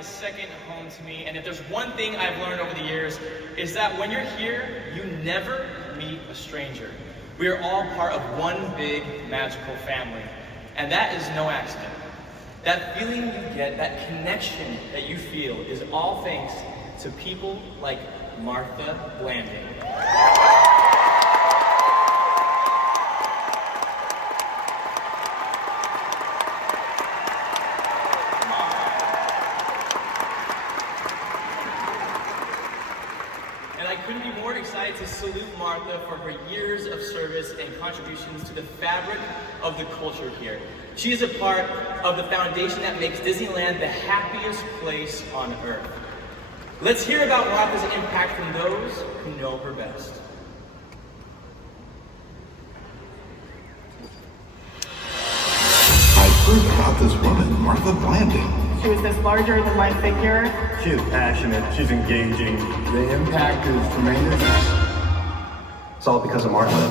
a second home to me, and if there's one thing I've learned over the years, is that when you're here, you never meet a stranger. We are all part of one big magical family, and that is no accident. That feeling you get, that connection that you feel, is all thanks to people like Martha Blanding. And I couldn't be more excited to salute Martha for her years of service and contributions to the fabric of the culture here. She is a part of the foundation that makes Disneyland the happiest place on earth. Let's hear about Martha's impact from those who know her best. I've heard about this woman, Martha Blanding. She was this larger-than-life figure. She is passionate, she's engaging. The impact is tremendous. It's all because of Martha.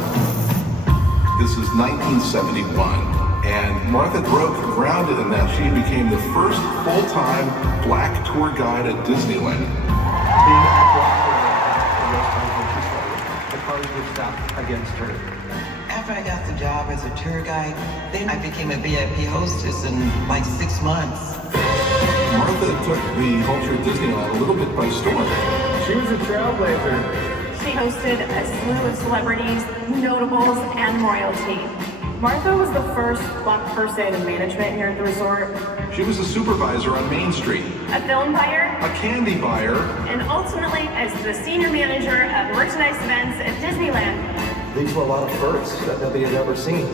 This is 1971, and Martha broke ground in that she became the first full-time black tour guide at Disneyland. Being at the cars were stacked against her. After I got the job as a tour guide, then I became a VIP hostess in like 6 months. Martha took the culture of Disneyland a little bit by storm. She was a trailblazer. She hosted a slew of celebrities, notables, and royalty. Martha was the first black person in management here at the resort, She was a supervisor on Main Street, a film buyer, a candy buyer, and ultimately as the senior manager of merchandise events at Disneyland. These were a lot of firsts that nobody had ever seen.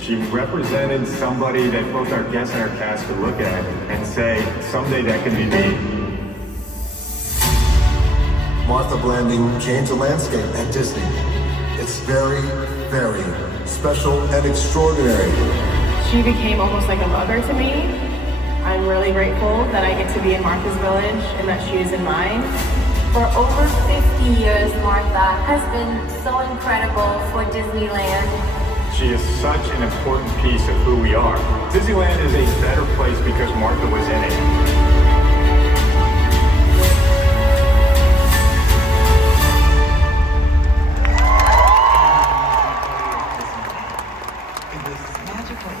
She represented somebody that both our guests and our cast could look at and say, someday that can be me. Martha Blanding changed the landscape at Disney. It's very, very special and extraordinary. She became almost like a mother to me. I'm really grateful that I get to be in Martha's village and that she is in mine. For over 50 years, Martha has been so incredible for Disneyland. She is such an important piece of who we are. Disneyland is a better place because Martha was in it. It was magical.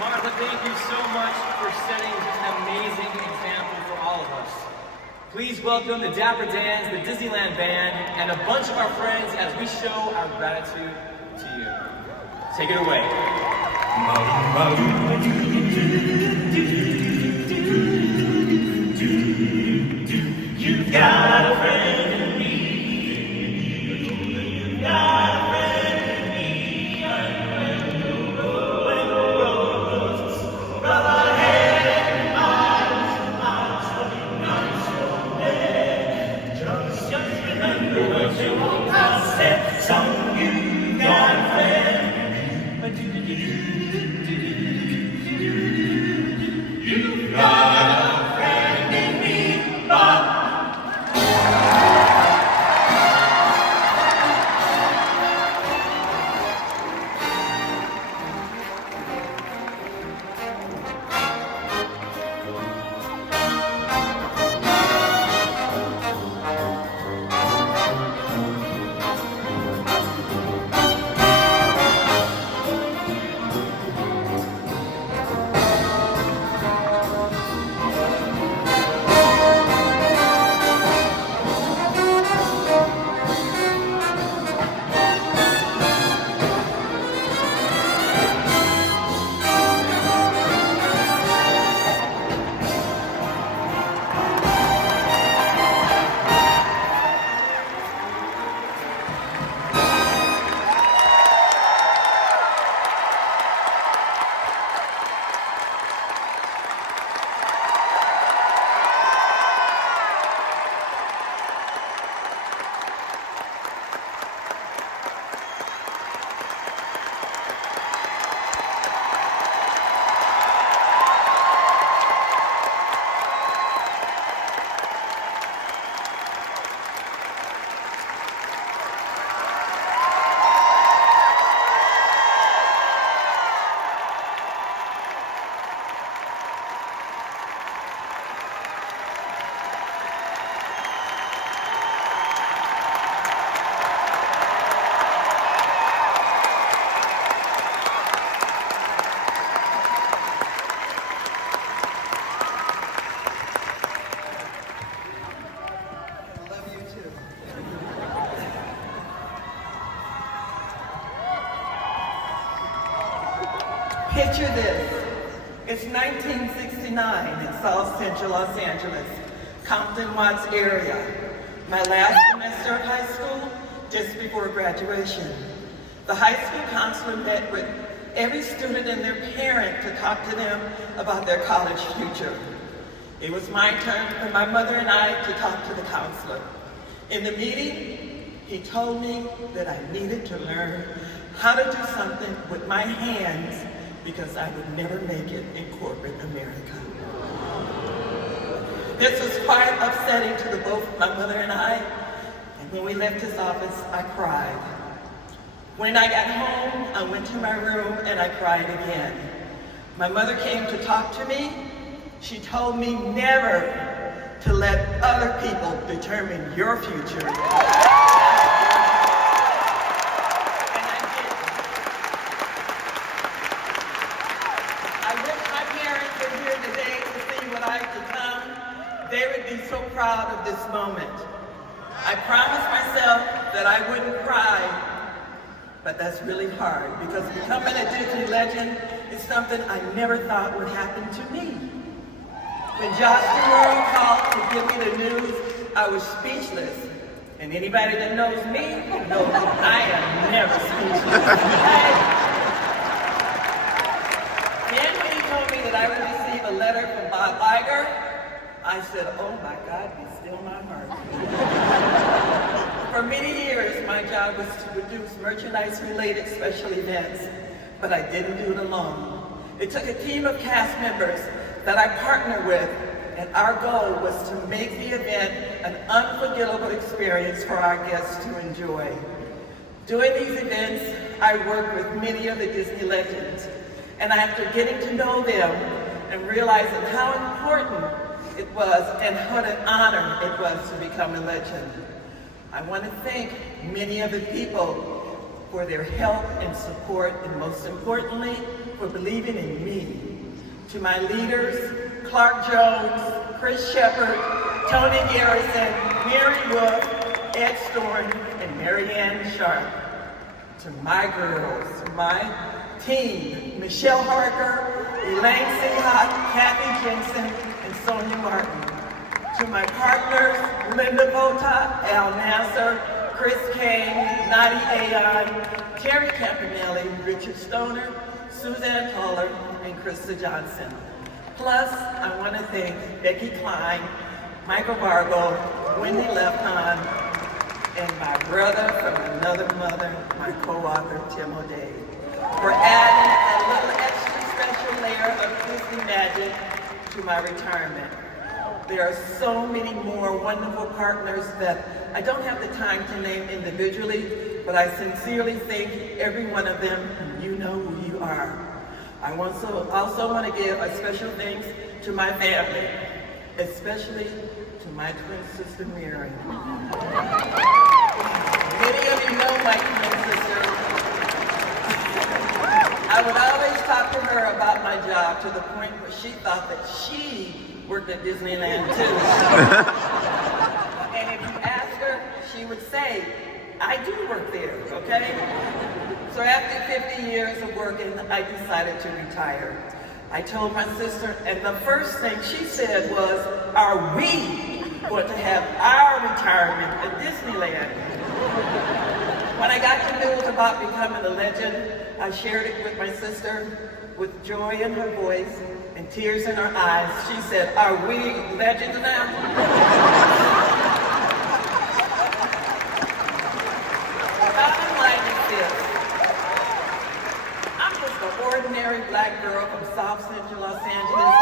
Martha, thank you so much for setting such an amazing example for all of us. Please welcome the Dapper Dans, the Disneyland Band, and a bunch of our friends as we show our gratitude to you. Take it away. You've got a friend in me. You've got a friend in me. And when the roads run ahead and miles and miles from your just remember what you want. I said, son, you got a friend. You've got a friend in me, Bob. Picture this. It's 1969 in South Central Los Angeles, Compton Watts area. My last semester of high school, just before graduation. The high school counselor met with every student and their parent to talk to them about their college future. It was my turn for my mother and I to talk to the counselor. In the meeting, he told me that I needed to learn how to do something with my hands because I would never make it in corporate America. This was quite upsetting to both my mother and I, and when we left his office, I cried. When I got home, I went to my room and I cried again. My mother came to talk to me. She told me never to let other people determine your future. And I did. I wish my parents were here today to see what I've become. They would be so proud of this moment. I promised myself that I wouldn't cry, but that's really hard because becoming a Disney legend is something I never thought would happen to me. When Josh DeMuro called to give me the news, I was speechless. And anybody that knows me knows that I am never speechless. Then when he told me that I would receive a letter from Bob Iger, I said, oh my God, be still my heart. For many years, my job was to produce merchandise-related special events, but I didn't do it alone. It took a team of cast members that I partnered with, and our goal was to make the event an unforgettable experience for our guests to enjoy. During these events, I worked with many of the Disney legends, and after getting to know them and realizing how important it was and what an honor it was to become a legend, I want to thank many of the people for their help and support, and most importantly, for believing in me. To my leaders, Clark Jones, Chris Shepard, Tony Garrison, Mary Wolf, Ed Storm, and Marianne Sharp. To my girls, my team, Michelle Harker, Elaine Seahawk, Kathy Jensen, and Sonia Martin. To my partners, Linda Vota, Al Nasser, Chris Kane, Nadi Ayon, Terry Campanelli, Richard Stoner, Suzanne Toller, and Krista Johnson. Plus, I want to thank Becky Klein, Michael Vargo, Wendy Lefton, and my brother from another mother, my co-author, Tim O'Day, for adding a little extra special layer of Disney magic to my retirement. There are so many more wonderful partners that I don't have the time to name individually, but I sincerely thank every one of them. You know who you are. I also want to give a special thanks to my family, especially to my twin sister, Mary. Many of you know my twin sister. I would always talk to her about my job to the point where she thought that she worked at Disneyland too. And if you ask her, she would say, I do work there, okay? So after 50 years of working, I decided to retire. I told my sister, and the first thing she said was, are we going to have our retirement at Disneyland? When I got the news about becoming a legend, I shared it with my sister. With joy in her voice and tears in her eyes, she said, are we legends now? Bottom line is this. I'm just an ordinary black girl from South Central Los Angeles